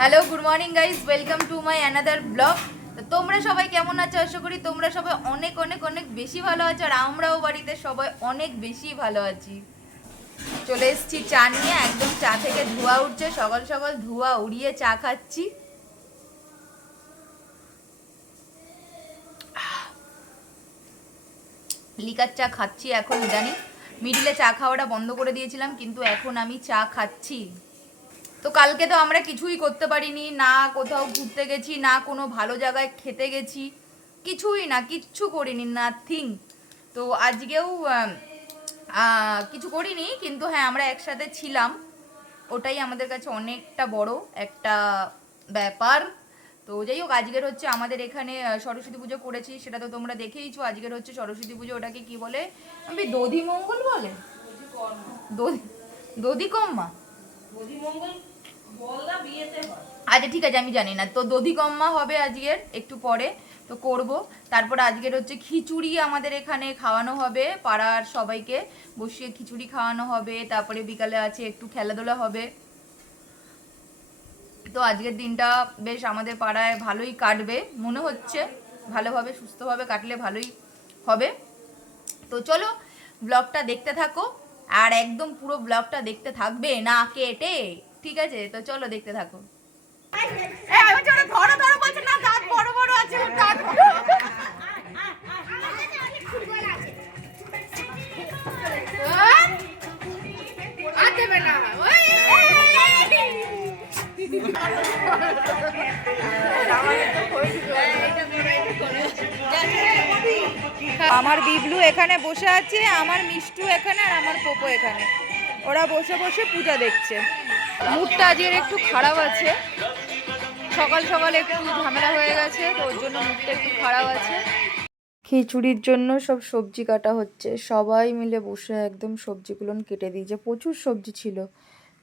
Hello good morning guys welcome to my another blog তোমরা সবাই কেমন আছো? আশা করি তোমরা সবাই অনেক অনেক অনেক বেশি ভালো আছো আর আমরাও বাড়িতে সবাই অনেক বেশি ভালো আছি। চলে এসেছি চা নিয়ে। একদম চা থেকে ধোয়া উঠছে। সকাল সকাল ধোয়া উড়িয়ে চা খাচ্ছি। লিকার চা খাচ্ছি এখন, ইদানি। মিডিলে চা খাওয়াটা বন্ধ করে দিয়েছিলাম, কিন্তু এখন আমি চা খাচ্ছি। তো কালকে তো আমরা কিছুই করতে পারিনি, না কোথাও ঘুরতে গেছি, না কোনো ভালো জায়গায় খেতে গেছি, কিছুই না, কিচ্ছু করিনি নাথিং তো আজকেও কিছু করিনি, কিন্তু হ্যাঁ আমরা একসাথে ছিলাম। ওটাই আমাদের কাছে অনেকটা বড় একটা ব্যাপার। তো যাই হোক, আজকের হচ্ছে আমাদের এখানে সরস্বতী পুজো করেছি, সেটা তো তোমরা দেখেইছো। আজকের হচ্ছে সরস্বতী পুজো, ওটাকে কি বলে? আমি দধি মঙ্গল বলে? দধি, দধিকম্মা? আচ্ছা ঠিক আছে, আমি জানি না। তো দধি কম্মা হবে আজকের, একটু পরে তো করব। তারপর আজকের হচ্ছে খিচুড়ি আমাদের এখানে খাওয়ানো হবে পাড়ার সবাইকে। বসিয়ে খিচুড়ি খাওয়ানো হবে, তারপরে বিকালে আছে একটু খেলাধুলা হবে। তো আজকের দিনটা বেশ আমাদের পাড়ায় ভালোই কাটবে, মনে হচ্ছে। ভালোভাবে, সুস্থভাবে কাটলে ভালোই হবে। তো চলো, ব্লগটা দেখতে থাকো। আর একদম পুরো ব্লগটা দেখতে থাকবে না কেটে। ঠিক আছে তো চলো দেখতে থাকো। আমার বিবলু এখানে বসে আছে, আমার মিষ্টু এখানে, আর আমার পোপো এখানে। ওরা বসে বসে পূজা দেখছে। মুডটা আজকের একটু খারাপ আছে। সকাল সকাল একটু ঝামেলা হয়ে গেছে, তো ওর জন্য মুডটা একটু খারাপ আছে। খিচুড়ির জন্য সব সবজি কাটা হচ্ছে। সবাই মিলে বসে একদম সবজিগুলো কেটে দিয়েছে। প্রচুর সবজি ছিল।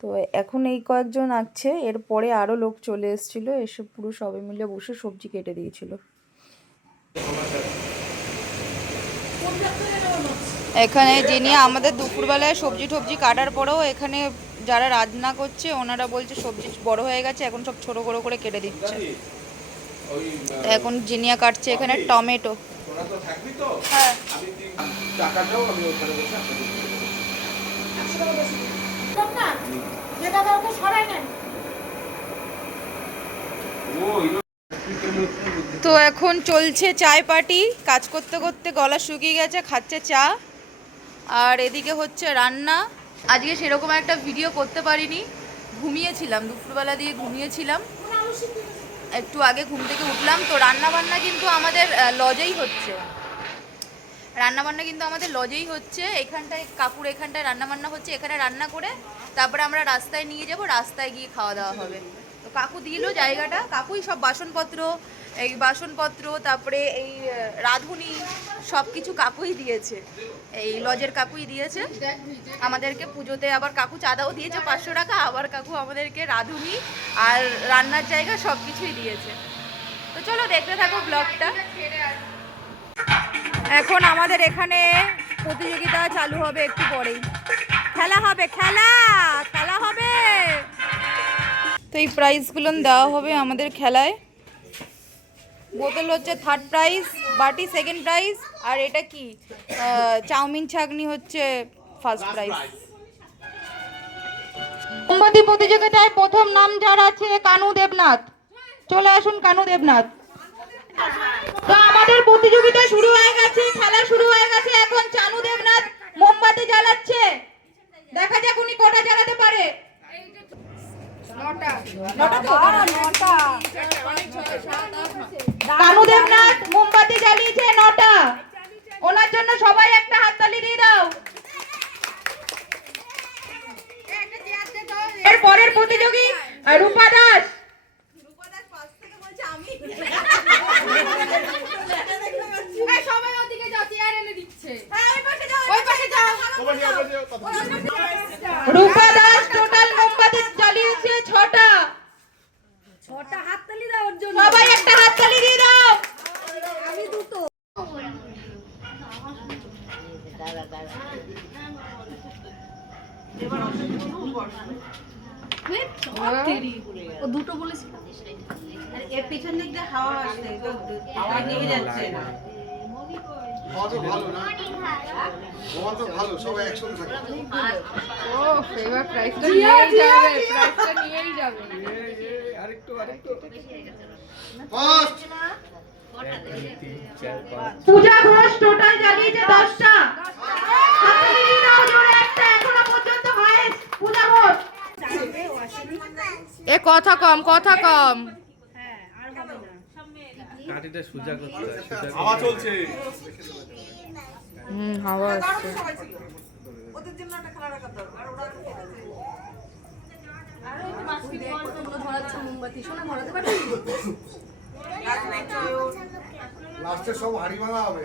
তো এখন এই কয়েকজন আছে এরপরে আরও লোক চলে এসেছিল। এসে পুরো সবাই মিলে বসে সবজি কেটে দিয়েছিল। এখানে যিনি আমাদের দুপুরবেলায় সবজি টবজি কাটার পরেও এখানে যারা রান্না করছে ওনারা বলছে সবজি বড় হয়ে গেছে এখন সব ছোট বড় করে কেটে দিচ্ছে। এখন জিনিয়া কাটছে এখানে টমেটো। তোরা তো থাকবি তো হ্যাঁ তো এখন চলছে চায় পার্টি। কাজ করতে করতে গলা শুকিয়ে গেছে, খাচ্ছে চা। আর এদিকে হচ্ছে রান্না। আজকে সেরকম একটা ভিডিও করতে পারিনি। ঘুমিয়েছিলাম, দুপুরবেলা দিয়ে ঘুমিয়েছিলাম। একটু আগে ঘুম থেকে উঠলাম। তো রান্না বান্না কিন্তু আমাদের লজেই হচ্ছে। রান্না বান্না কিন্তু আমাদের লজেই হচ্ছে। এখানটায়, কাকুর এখানটায় রান্না বান্না হচ্ছে। এখানে রান্না করে তারপরে আমরা রাস্তায় নিয়ে যাব। রাস্তায় গিয়ে খাওয়া দাওয়া হবে। কাকু দিল জায়গাটা। কাকুই সব বাসনপত্র, এই বাসনপত্র, তারপরে এই রাঁধুনি সব কিছু কাকুই দিয়েছে। এই লজের কাকুই দিয়েছে। আমাদেরকে পুজোতে আবার কাকু চাঁদাও দিয়েছে পাঁচশো টাকা, আবার কাকু আমাদেরকে রাঁধুনি আর রান্নার জায়গা সব কিছুই দিয়েছে। তো চলো দেখতে থাকো ব্লগটা। এখন আমাদের এখানে প্রতিযোগিতা চালু হবে একটু পরেই। খেলা হবে, খেলা! খেলা হবে! তো এই প্রাইজগুলো দেওয়া হবে আমাদের খেলায়। বোতল হচ্ছে থার্ড প্রাইজ বাটি সেকেন্ড প্রাইজ আর এটা কি? চাউমিন ছাগনি হচ্ছে ফার্স্ট প্রাইজ মোমবাতি প্রতিযোগিতায় প্রথম নাম যার আছে কানু দেবনাথ। চলে আসুন কানু দেবনাথ। তো আমাদের প্রতিযোগিতা শুরু হয়ে গেছে, খেলা শুরু হয়ে গেছে। এখন চানু দেবনাথ মোমবাতি জ্বালাচ্ছে। দেখা যাক উনি কটা জ্বালাতে পারে? কানু দেবনাথ মোমবাতি জ্বালিয়েছে নটা। ওনার জন্য সবাই একটা হাততালি দিয়ে দাও। এর পরের প্রতিযোগী রূপা দাস রূপা দাস টোটাল মোমবাতি জ্বালিয়েছে ছটা ছটা হাততালি দাও ওর জন্য সবাই একটা হাততালি দিয়ে দাও আমি দুটো ও দুটো বলেছিল আর এর পিছন দিক দিয়ে হাওয়া আসছে তো হাওয়া নিয়ে যাচ্ছে না খাওয়া তো ভালো না খাওয়া তো ভালো সবাই একসঙ্গে থাকে ও এবার প্রাইসটা নিয়েই যাবে প্রাইসটা নিয়েই যাবে আরেকটু আরেকটু ফার্স্ট পূজা ঘোষ টোটাল জ্বালিয়েছে দশটা। হাততালি দিয়ে দাও জোরে একটা এখনও পর্যন্ত হায়েস্ট পূজা ঘোষ। এ কথা কম কথা কম। কাঠিটা সোজা করতে হয় হাওয়া চলছে। হুম হাওয়া আসছে। ধরাচ্ছে মোমবাতি শোনা ধরাতে পারবি লাস্টে সব হাড়ি ভাঙা হবে।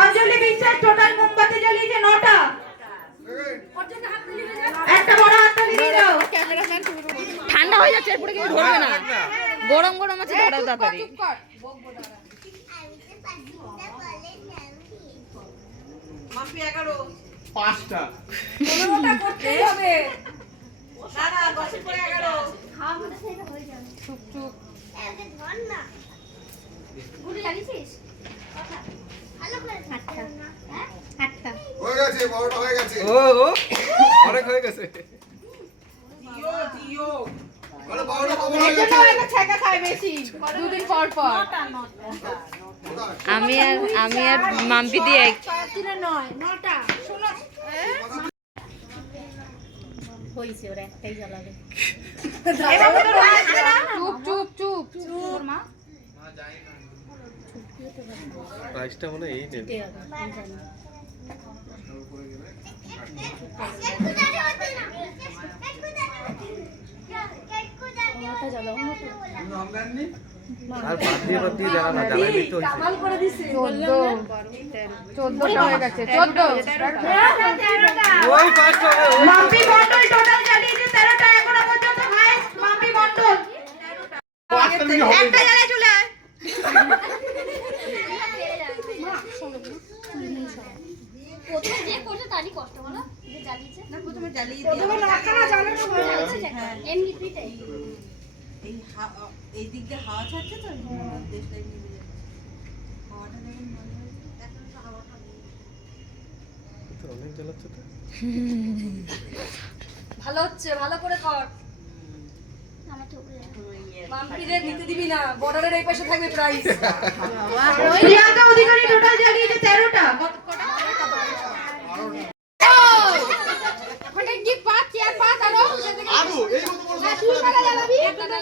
অঞ্জলি বিশ্বাস টোটাল মোমবাতি জ্বালিয়েছে নটা। একটা বড় হাততালি দিয়ে দাও। ঠান্ডা হয়ে যাচ্ছে এরপরে কিন্তু ধরবে না। গরম গরম আছে ধরাও তাড়াতাড়ি। এগারো পাঁচটা পনেরোটা করতেই হবে না না দশে করে এগারো হয়ে গেছে বারোটা হয়ে গেছে। ও ও অনেক হয়ে গেছে। জিও জিও। আরে বারোটা হয়ে গেছে। ওরা ছ্যাঁকা খায় বেশি। দুদিন পর পর। আমি আর আমি আর মাম্পি দিয়ে তিনে নয় নটা। চুপ চুপ চুপ। চুপ। মা? প্রাইসটা মনে এই নেবে। আর বাদ দিয়ে বাদ দিয়ে জ্বালা না জ্বালাই দিতে হয়েছে। চোদ্দ। চোদ্দটা হয়ে গেছে চোদ্দ। ওই ফার্স্ট মাম্পি মন্ডল টোটাল জ্বালিয়েছে তেরোটা এখনও পর্যন্ত হায়েস্ট মাম্পি মন্ডল একটা জ্বালায় চলে আয় প্রথমে যে করছে তারই কষ্ট বলো যে জ্বালিয়েছে না প্রথমে জ্বালিয়ে জ্বালানো হয়ে। পিঠে এই হাওয়া- এই দিক দিয়ে হাওয়া ছাড়ছে তো যাচ্ছে। হাওয়াটা এখন তো হাওয়াটা অনেক জ্বালাচ্ছে তো। ভালো হচ্ছে ভালো করে কর। আমার ঠুকরে মাম্পিদের নিতে দিবি না বর্ডারের এই পাশে থাকবে প্রাইস। প্রিয়াঙ্কা অধিকারী টোটাল জ্বালিয়েছে তেরোটা ওখানে কি পাঁচ চেয়ার পাঁচ আরও আরও এই মতো বড় সাত আরে যা না নাড়ু চুপ সবাই চুপ চুপ চুপ নিয়ে আসব চাবি কই?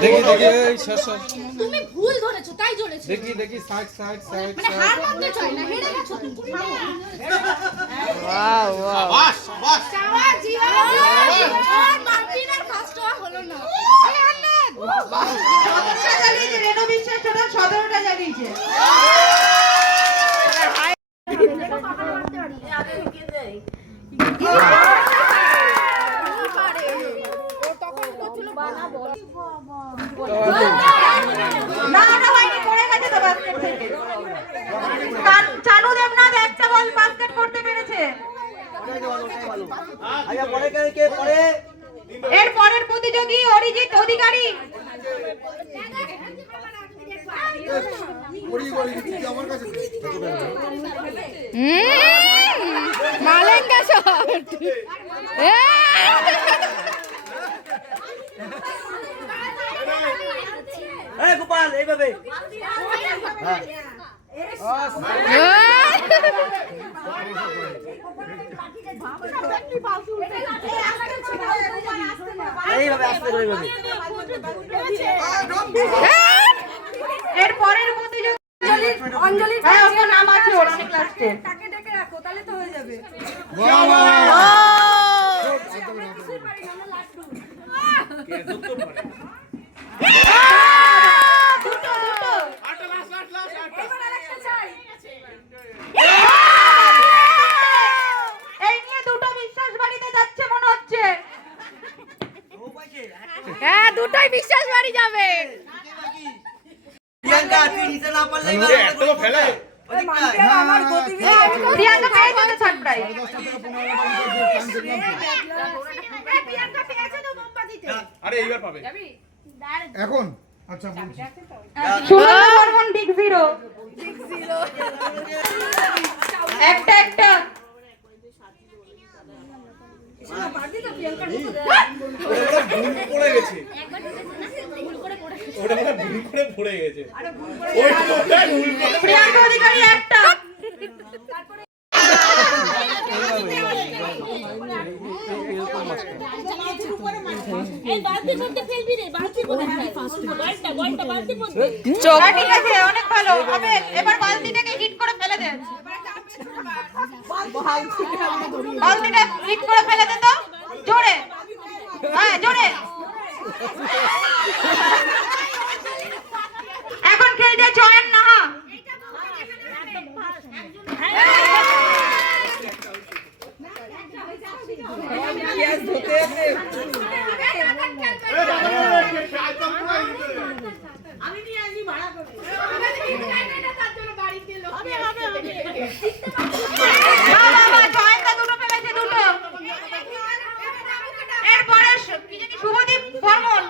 দেখি দেখি শেষ। তুমি ভুল ধরেছো তাই ধরেছো দেখি দেখি সাইড সাইড সাইড মানে হার মানতে চাই না হেরে গেছো তুমি ওয়াও ওয়াও বাস বাস চাওয়া জীবন জীবন মার্টিনার ফার্স্ট হলো না সতেরোটা জ্বালিয়েছে রেণু বিশ্বাস টোটাল সতেরোটা জ্বালিয়েছে না ওটা হয়নি পড়ে গেছে তো বাস্কেট থেকে চান- চানু দেবনাথ একটা বল বাস্কেট করতে পেরেছে এর প্রতিযোগী অরিজিৎ অধিকারী। করি করি তুই আমার এর পরের প্রতিযোগী অঞ্জলি হ্যাঁ ওর নাম আছে ওর অনেক লাস্টে তাকে ডেকে রাখো তাহলে তো হয়ে যাবে। দুটো দুটো। এই নিয়ে দুটো বিশ্বাস বাড়িতে যাচ্ছে মনে হচ্ছে। হ্যাঁ দুটোই বিশ্বাস বাড়ি যাবে। প্রিয়াঙ্কা তুই নিচে না পারলে এত ফেলে? আমার হ্যাঁ, হ্যাঁ, হ্যাঁ। প্রিয়াঙ্কা পেয়ে যাবে থার্ড প্রাইজ প্রিয়াঙ্কা পেয়েছে তো মোমবাতিতে। আরে এইবার পাবে। এখন? আচ্ছা বলছি। সুনন্দা বর্মন বিগ জিরো একটা একটা। ওটা অধিকারী পড়ে গেছে ওটা মনে হয় ভুল করে পড়ে গেছে ওই ওটাই ভুল করে প্রিয়াঙ্কা অধিকারী একটা এই বালতির মধ্যে ফেলবি রে বালতির মধ্যে বলটা বলটা বালতির মধ্যে চোখ। হ্যাঁ, ঠিক আছে অনেক ভালো। হবে এবার বালতিটাকে হিট করে ফেলে দে। বালতিটা হিট করে ফেলে দে তো। জোরে। হ্যাঁ জোরে। এখন খেলছে জয়েন নাহা পেঁয়াজ ধুতে এসে না বাবা জয়েনটা দুটো ফেলেছে দুটো এরপরে সু- কি জানি শুভদীপ বর্মন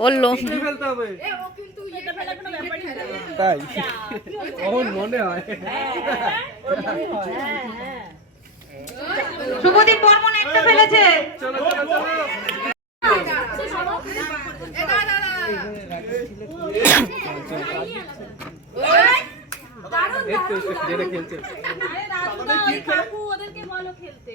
বলল। ফেলতে হবে। তাই কখন মনে হয়। শুভদীপ বর্মন একটা ফেলেছে। ওদেরকে বলো খেলতে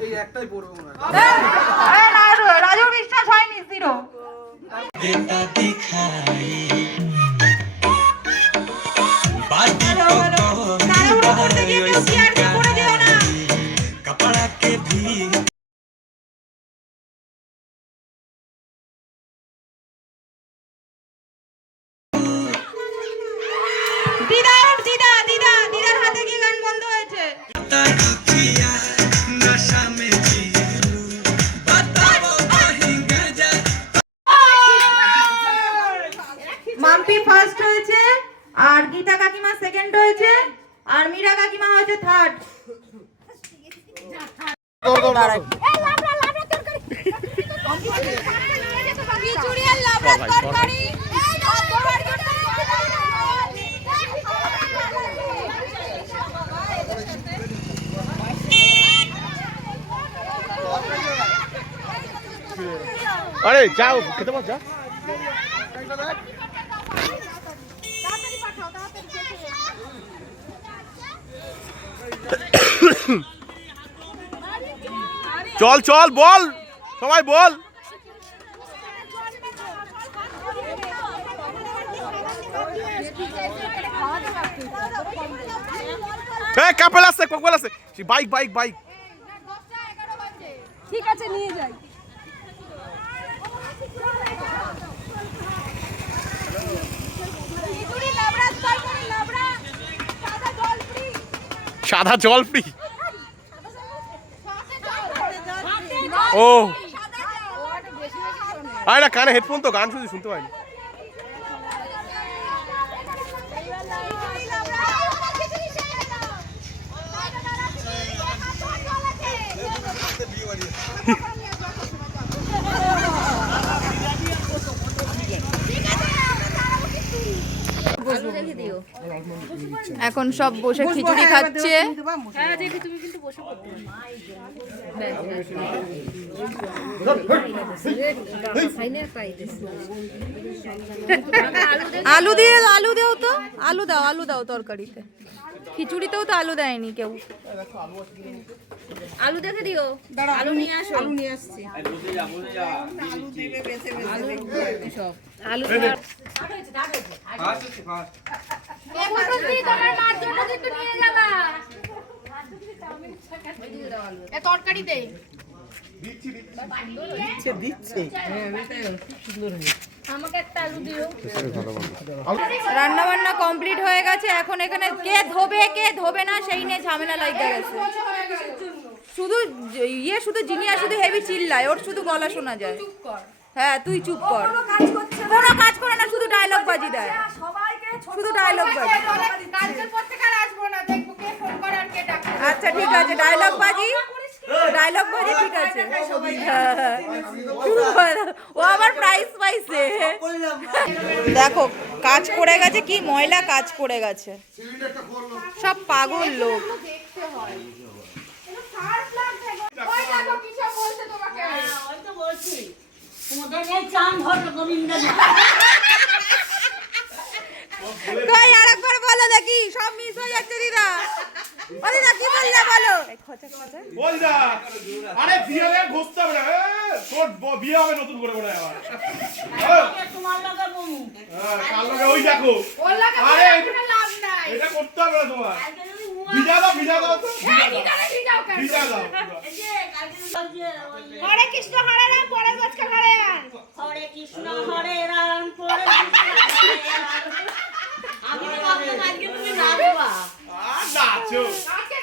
এই একটাই পড়ব মনে হয় রাজু- বিশ্বাস হয়নি জিরো। করতে গিয়ে কেউ চেয়ার দিয়ে পড়ে যাও খেতে পার যা। চল চল, বল, সবাই বল। কাপেল আছে কাপেল আছে। Bike bike bike. ঠিক আছে, নিয়ে যাই খিচুড়ি লাবড়ার তরকারি লাবড়া সাদা জল ফ্রি। ও। আরে না কানে হেডফোন তো? গান শুধু শুনতে পাইনি। এখন সব বসে খিচুড়ি খাচ্ছে। হ্যাঁ আলু দিয়ে আলু দাও তো। আলু দাও আলু দাও তরকারিতে। খিচুড়িতেও তো আলু দেয়নি কেউ। আলু দেখে দিও। আলু নিয়ে আসো। আলু নিয়ে আসছি। আলু এ ফুলকপি তোমার মার জন্য কিন্তু নিয়ে যাবা রান্না বান্না কমপ্লিট হয়ে গেছে। এখন এখানে কে ধোবে কে ধোবে না সেই নিয়ে ঝামেলা লাগতে গেছে। শুধু ইয়ে শুধু জিনিয়া শুধু হেভি চিল্লায়। ওর শুধু গলা শোনা যায়। হ্যাঁ তুই চুপ কর। কোনো কাজ করে না শুধু ডায়লগ বাজি দেয়। শুধু ডায়লগ বাজি আচ্ছা ঠিক আছে ডায়লগ বাজি। ডায়লগ বাজি ঠিক আছে। হ্যাঁ, হ্যাঁ। শুরু ও আবার প্রাইজ পাইছে। দেখো কাজ করে গেছে কি? ময়লা কাজ করে গেছে। সব পাগল লোক। কই আরেকবার বলো দেখি। সব মিস হয়ে যাচ্ছে দিদা। ও দিদা কি বললে বলো? বল যা। আরে বিয়ে হয়ে ঘুরতে হবে না। তোর বিয়ে হবে নতুন করে হয় আবার। হ্যাঁ, কার লগে? ওই দেখো। আরে এটা- এটা করতে হবে না তোমার। ভিজা দাও ভিজা দাও। তো ভিজা দাও হরে কৃষ্ণ হরে রাম পরে আজকে হরে রাম। হরে কৃষ্ণ হরে রাম হরে কৃষ্ণ হরে রাম। আমি তো ভাবলাম আজকে তুমি নাচবা আর নাচো আজকে